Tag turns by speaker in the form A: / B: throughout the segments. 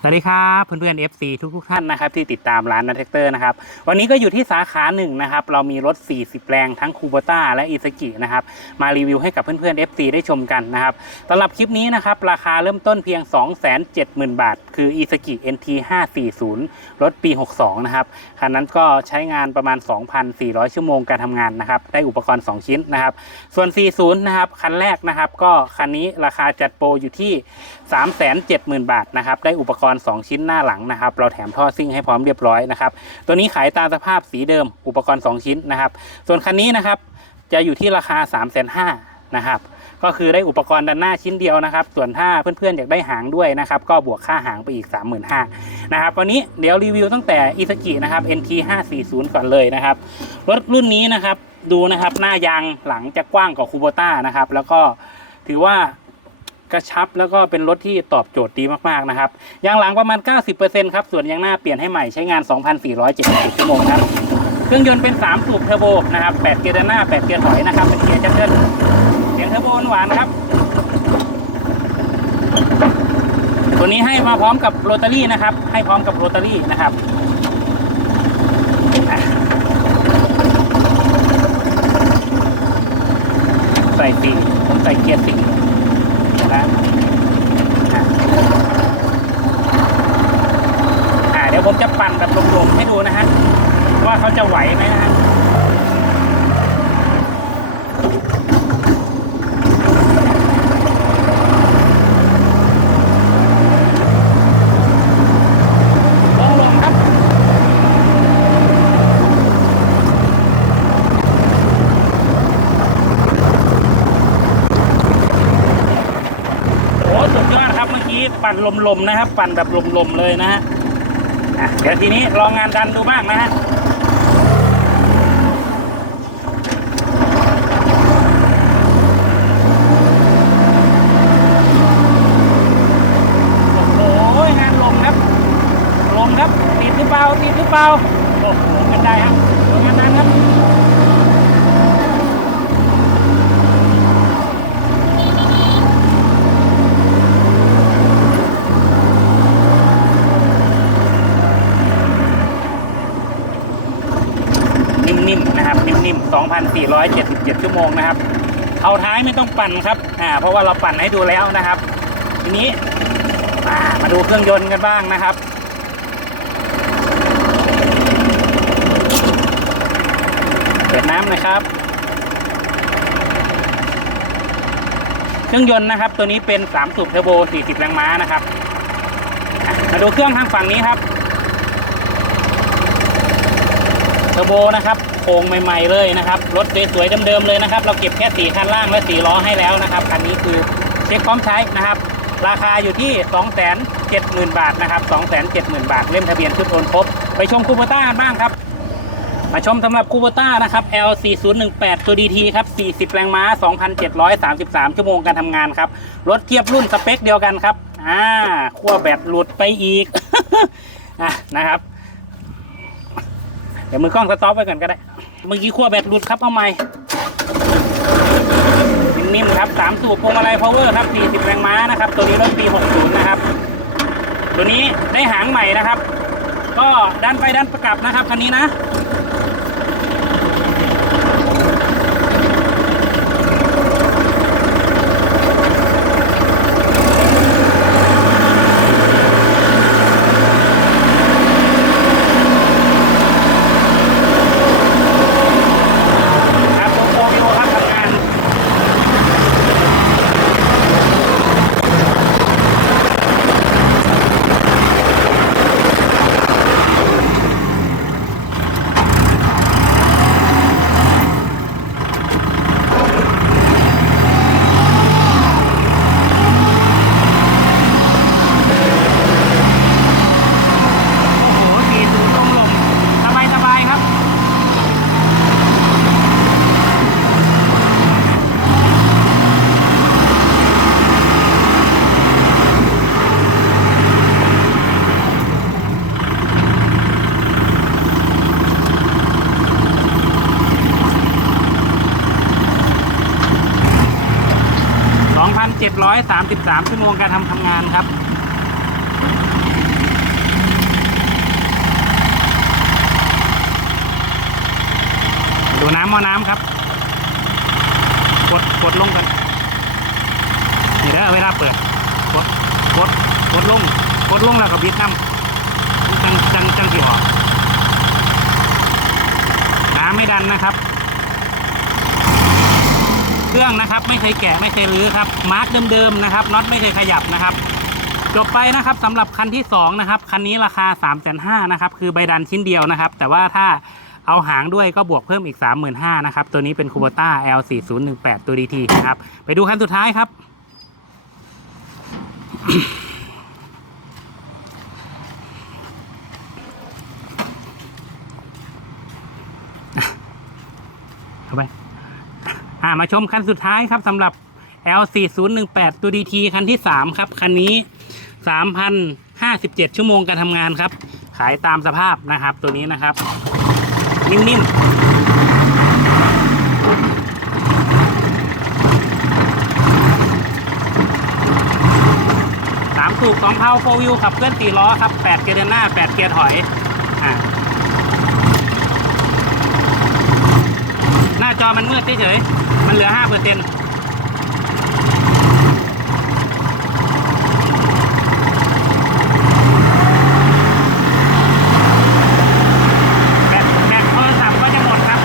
A: สวัสดีครับเพื่อนๆ FC ทุกทุกๆท่านนะครับที่ติดตามร้านนัทเทคเตอร์นะครับวันนี้ก็อยู่ที่สาขาหนึ่งนะครับเรามีรถ 40 แรงทั้งคูโบต้าและอิซากินะครับมารีวิวให้กับเพื่อนๆ FC ได้ชมกันนะครับสำหรับคลิปนี้นะครับราคาเริ่มต้นเพียง 270,000 บาท คืออิซากิ NT 540 รถปี 62 นะครับ คันนั้นก็ใช้งานประมาณ 2,400 ชั่วโมงการทำงานนะครับ ได้อุปกรณ์ 2 ชิ้นนะครับ ส่วน 40 นะครับ คันแรกนะครับ ก็คันนี้ราคาจัดโปรอยู่ที่ 370,000 บาทนะครับ ได้อุปกรณ์ 2 ชิ้นหน้าหลังนะครับ เราแถมท่อซิ่งให้พร้อมเรียบร้อยนะครับ ตัวนี้ขายตามสภาพสีเดิม อุปกรณ์ 2 ชิ้นนะครับ ส่วนคันนี้นะครับ จะอยู่ที่ราคา 3 5 0 0 0นะครับ ก็คือได้อุปกรณ์ด้านหน้าชิ้นเดียวนะครับ ส่วนถ้าเพื่อนๆอยากได้หางด้วยนะครับก็บวกค่าหางไปอีก 35,000นะครับวันนี้เดี๋ยวรีวิวตั้งแต่อิซากินะครับ NT 540 ก่อนเลยนะครับรถรุ่นนี้นะครับดูนะครับหน้ายางหลังจะกว้างกว่าคูโบต้านะครับแล้วก็ถือว่ากระชับแล้วก็เป็นรถที่ตอบโจทย์ดีมากๆนะครับยางหลังประมาณ 90%ครับส่วนยางหน้าเปลี่ยนให้ใหม่ใช้งาน 2,470ชั่วโมงครับ เครื่องยนต์เป็น 3 สูบเทอร์โบนะครับ 8 เกียร์ด้านหน้า 8 เกียร์ถอยนะครับ เป็นเกียร์จัดเทิล เทอร์โบหวานครับ ตัวนี้ให้มาพร้อมกับโรตารี่นะครับ ให้พร้อมกับโรตารี่นะครับใส่สี่ผมใส่เกียร์สี่นะอะอะเดี๋ยวผมจะปั่นแบบลมๆให้ดูนะฮะว่าเขาจะไหวไหมนะฮะลงลงครับ โอ้สุดยอดครับเมื่อกี้ปั่น ลมๆนะครับ ปั่นแบบลมๆเลยนะฮะอะเดี๋ยวทีนี้ลองงานดันดูบ้างนะฮะโอ้โหงานลมครับลมครับติดหรือเปล่าติดหรือเปล่าโอ้โหกันได้ครับงานนั้นครับ นิ่มๆ นิ่ม 2,477 ชั่วโมงนะครับเอาท้ายไม่ต้องปั่นครับอ่าเพราะว่าเราปั่นให้ดูแล้วนะครับ ทีนี้อ่ามาดูเครื่องยนต์กันบ้างนะครับเปิดน้ำนะครับ เครื่องยนต์นะครับ ตัวนี้เป็น 3 สูบเทอร์โบ 40 แรงม้านะครับ มาดูเครื่องทางฝั่งนี้ครับ เทอร์โบนะครับโครงใหม่ ๆ เลยนะครับรถสวยๆเดิมๆเลยนะครับ เราเก็บแค่4คันล่างและ4ล้อให้แล้วนะครับคันนี้คือเช็คพร้อมใช้นะครับ ราคาอยู่ที่ 270,000 บาทนะครับ 270,000 บาทเล่มทะเบียนชุดโอนครบไปชมคูโบต้าบ้างครับ มาชมสำหรับคูโบต้านะครับ L4018 ตัว DT ครับ 40 แรงม้า 2,733 ชั่วโมงการทำงานครับรถเทียบรุ่นสเปคเดียวกันครับอ่าขั้วแบตหลุดไปอีกอะนะครับ เดี๋ยวมือกล้องสต็อปไว้ก่อนก็ได้ เมื่อกี้ขั้วแบตหลุดครับเอาใหม่นิ่มๆครับสามสูบพวงมาลัยพาวเวอร์ครับสี่สิบแรงม้านะครับ ตัวนี้รถปีหกศูนย์นะครับ ตัวนี้ได้หางใหม่นะครับ ก็ดันไปดันประกับนะครับคันนี้นะ 733 ชั่วโมงการทำทำงานครับดูน้ำมอน้ำครับ กด กดลงกันเดี๋ยวเวลาเปิด กด กด กดลง กดลงแล้วก็บิดน้ำจัง จัง จังที่ออก น้ำไม่ดันนะครับ รื่องนะครับ ไม่เคยแกะไม่เคยรื้อครับ มาร์กเดิมๆนะครับน็อตไม่เคยขยับนะครับ จบไปนะครับสำหรับคันที่2นะครับคันนี้ราคา3 5 0 0 0นะครับคือใบดันชิ้นเดียวนะครับ แต่ว่าถ้าเอาหางด้วยก็บวกเพิ่มอีก 35,000นะครับ ตัวนี้เป็นคูโบต้า L4018 ตัว DT นะครับ ไปดูคันสุดท้ายครับ เข้าไป อ่ามาชมคันสุดท้ายครับสำหรับ L4018 ตัว DT คันที่ 3 ครับ คันนี้ 3,057 ชั่วโมงการทำงานครับ ขายตามสภาพนะครับตัวนี้นะครับ นิ่มๆสามสูบสองเพาโฟวิวขับเคลื่อนสี่ล้อครับแปดเกียร์เดินหน้าแปดเกียร์ถอย อ่า หน้า จอมันมืดเฉยมันเหลือห้าเปอร์เซ็นต์แบตแบตโทรศัพท์ก็จะหมดครับ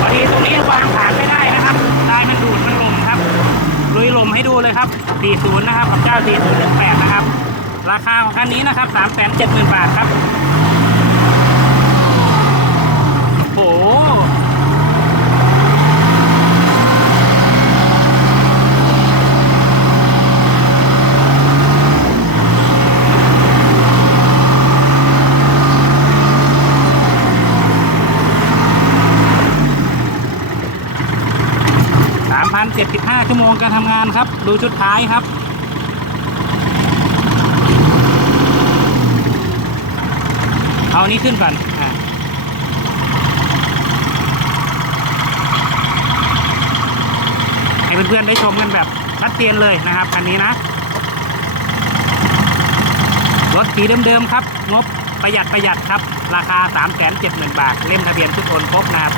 A: พอดีตรงนี้วางฐานไม่ได้นะครับทรายมันดูดมันลมครับ ลุยลมให้ดูเลยครับ 40 นะครับกับเจ้า4018 นะครับ ราคาของคันนี้นะครับ 370,000 บาทครับ โอ้โห 3,075ชั่วโมงการทำงานครับ ดูชุดท้ายครับเอาอันนี้ขึ้นก่อนอ่าให้เพื่อนๆได้ชมกันแบบชัดเจนเลยนะครับคันนี้นะ รถสีเดิมๆครับ งบประหยัดประหยัดครับ ราคา 370,000 บาท เล่มทะเบียนทุกคนครบนะครับ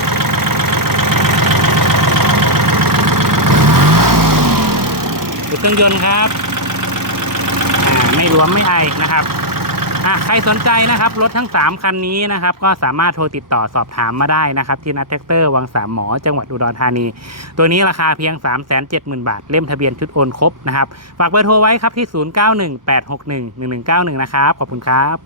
A: ดูเครื่องยนต์ครับอ่าไม่รวมไม่ไอนะครับอะใครสนใจนะครับ รถทั้ง 3 คันนี้นะครับ ก็สามารถโทรติดต่อสอบถามมาได้นะครับ ที่นัดแท็กเตอร์วังสามหมอจังหวัดอุดรธานี ตัวนี้ราคาเพียง 3 7 0 0 0 0 บาท เล่มทะเบียนชุดโอนครบนะครับ ฝากเบอร์โทรไว้ครับที่ 0918611191 นะครับ ขอบคุณครับ